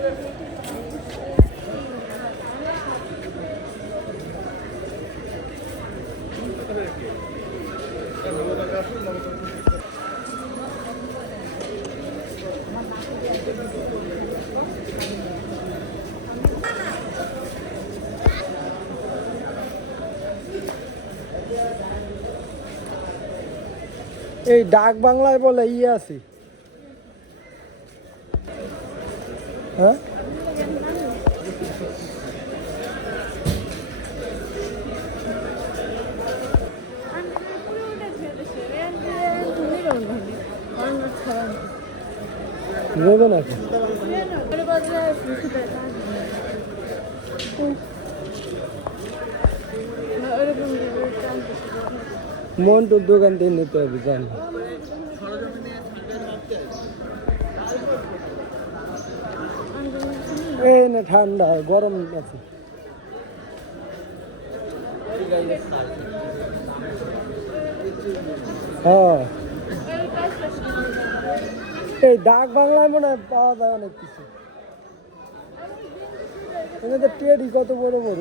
এই ডাক বাংলায় বলে ইয়ে আছে। হ্যাঁ? নেবে নাকি? মন্টুর দোকান থেকে নিতে হবে জানি। এই না ঠান্ডা, গরম আছে। হ্যাঁ। এই ডাক বাংলায় মনে হয় পাওয়া যায় অনেক কিছু। এখানে টেডি কত বড় বড়।